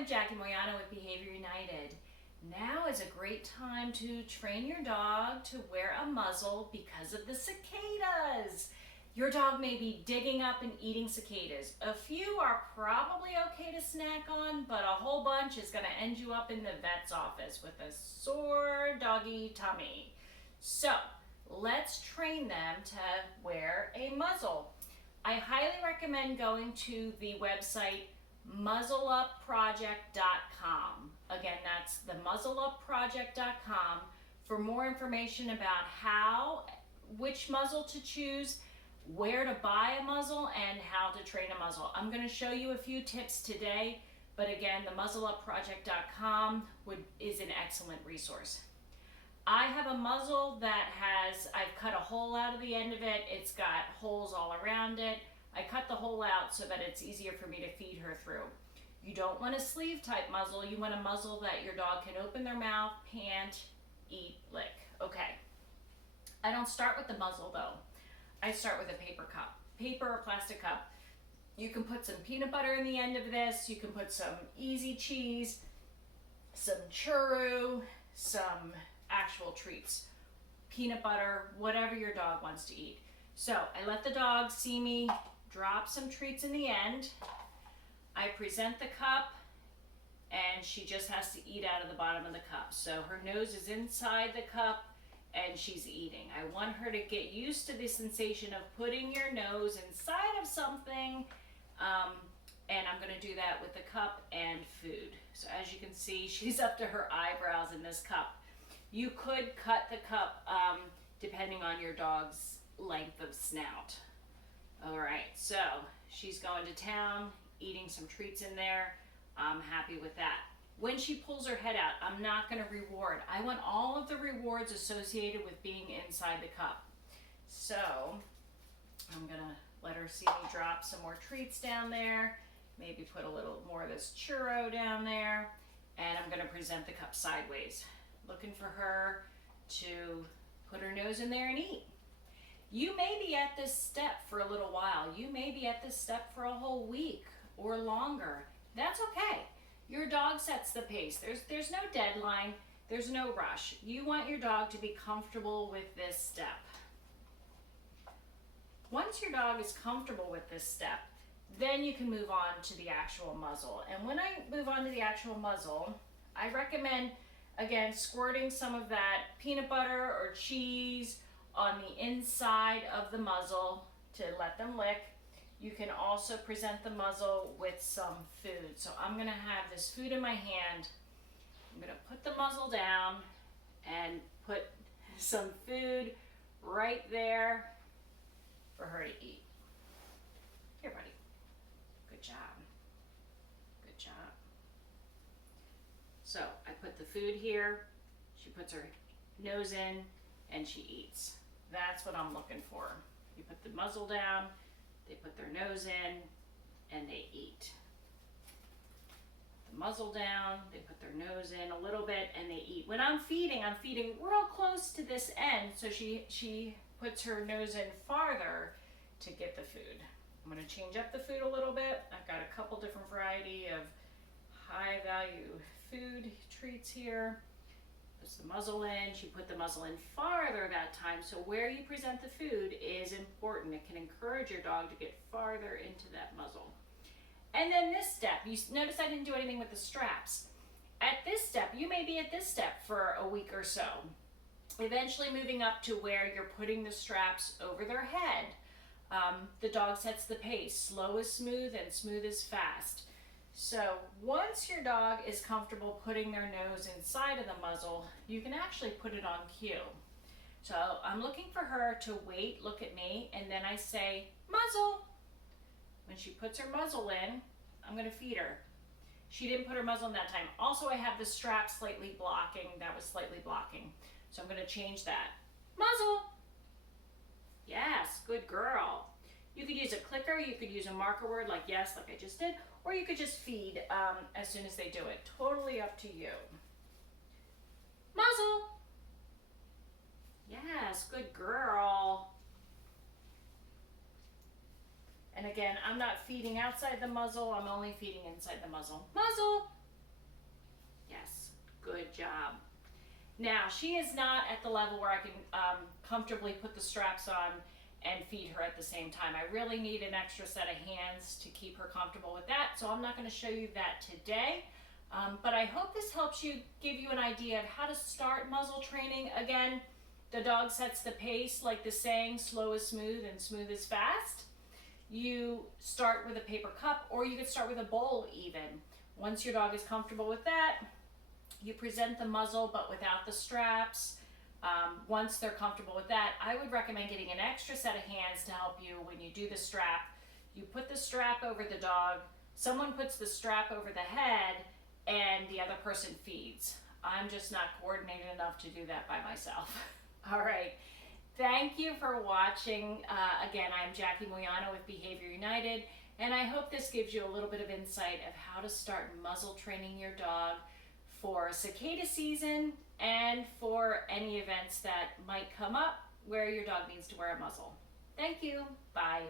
I'm Jackie Moyano with Behavior United. Now is a great time to train your dog to wear a muzzle because of the cicadas. Your dog may be digging up and eating cicadas. A few are probably okay to snack on, but a whole bunch is going to end you up in the vet's office with a sore doggy tummy. So let's train them to wear a muzzle. I highly recommend going to the website muzzleupproject.com. Again, that's the muzzleupproject.com for more information about which muzzle to choose, where to buy a muzzle, and how to train a muzzle. I'm going to show you a few tips today, but again, the muzzleupproject.com is an excellent resource. I have a muzzle that I've cut a hole out of the end of it. It's got holes all around it. I cut the hole out so that it's easier for me to feed her through. You don't want a sleeve type muzzle. You want a muzzle that your dog can open their mouth, pant, eat, lick. Okay. I don't start with the muzzle though. I start with a paper cup, paper or plastic cup. You can put some peanut butter in the end of this. You can put some easy cheese, some churro, some actual treats, peanut butter, whatever your dog wants to eat. So I let the dog see me drop some treats in the end. I present the cup and she just has to eat out of the bottom of the cup. So her nose is inside the cup and she's eating. I want her to get used to the sensation of putting your nose inside of something, and I'm going to do that with the cup and food. So as you can see, she's up to her eyebrows in this cup. You could cut the cup depending on your dog's length of snout. All right, so she's going to town, eating some treats in there. I'm happy with that. When she pulls her head out, I'm not going to reward. I want all of the rewards associated with being inside the cup. So I'm going to let her see me drop some more treats down there, maybe put a little more of this churro down there, and I'm going to present the cup sideways, looking for her to put her nose in there and eat. You may be at this step for a little while. You may be at this step for a whole week or longer. That's okay. Your dog sets the pace. There's no deadline. There's no rush. You want your dog to be comfortable with this step. Once your dog is comfortable with this step, then you can move on to the actual muzzle. And when I move on to the actual muzzle, I recommend, again, squirting some of that peanut butter or cheese on the inside of the muzzle to let them lick. You can also present the muzzle with some food. So I'm gonna have this food in my hand. I'm gonna put the muzzle down and put some food right there for her to eat. Here, buddy. Good job. Good job. So I put the food here. She puts her nose in and she eats. That's what I'm looking for. You put the muzzle down, they put their nose in, and they eat. The muzzle down, they put their nose in a little bit, and they eat. When I'm feeding real close to this end, so she puts her nose in farther to get the food. I'm gonna change up the food a little bit. I've got a couple different variety of high value food treats here. Puts the muzzle in, she put the muzzle in farther that time, so where you present the food is important. It can encourage your dog to get farther into that muzzle. And then this step, you notice I didn't do anything with the straps. At this step, you may be at this step for a week or so, eventually moving up to where you're putting the straps over their head. The dog sets the pace. Slow is smooth and smooth is fast. So once your dog is comfortable putting their nose inside of the muzzle, you can actually put it on cue. So I'm looking for her to wait, look at me, and then I say, muzzle. When she puts her muzzle in, I'm gonna feed her. She didn't put her muzzle in that time. Also, I have the strap slightly blocking, that was slightly blocking. So I'm gonna change that. Muzzle. Yes, good girl. You could use a clicker, you could use a marker word like yes, like I just did, or you could just feed as soon as they do it. Totally up to you. Muzzle. Yes, good girl. And again, I'm not feeding outside the muzzle, I'm only feeding inside the muzzle. Muzzle. Yes, good job. Now, she is not at the level where I can comfortably put the straps on and feed her at the same time. I really need an extra set of hands to keep her comfortable with that, so I'm not going to show you that today. But I hope this helps you, give you an idea of how to start muzzle training. Again, the dog sets the pace, like the saying, slow is smooth and smooth is fast. You start with a paper cup, or you could start with a bowl even. Once your dog is comfortable with that, you present the muzzle but without the straps. Once they're comfortable with that, I would recommend getting an extra set of hands to help you when you do the strap. You put the strap over the dog, someone puts the strap over the head, and the other person feeds. I'm just not coordinated enough to do that by myself. All right, thank you for watching. Again, I'm Jackie Moyano with Behavior United, and I hope this gives you a little bit of insight of how to start muzzle training your dog for cicada season and for any events that might come up where your dog needs to wear a muzzle. Thank you. Bye.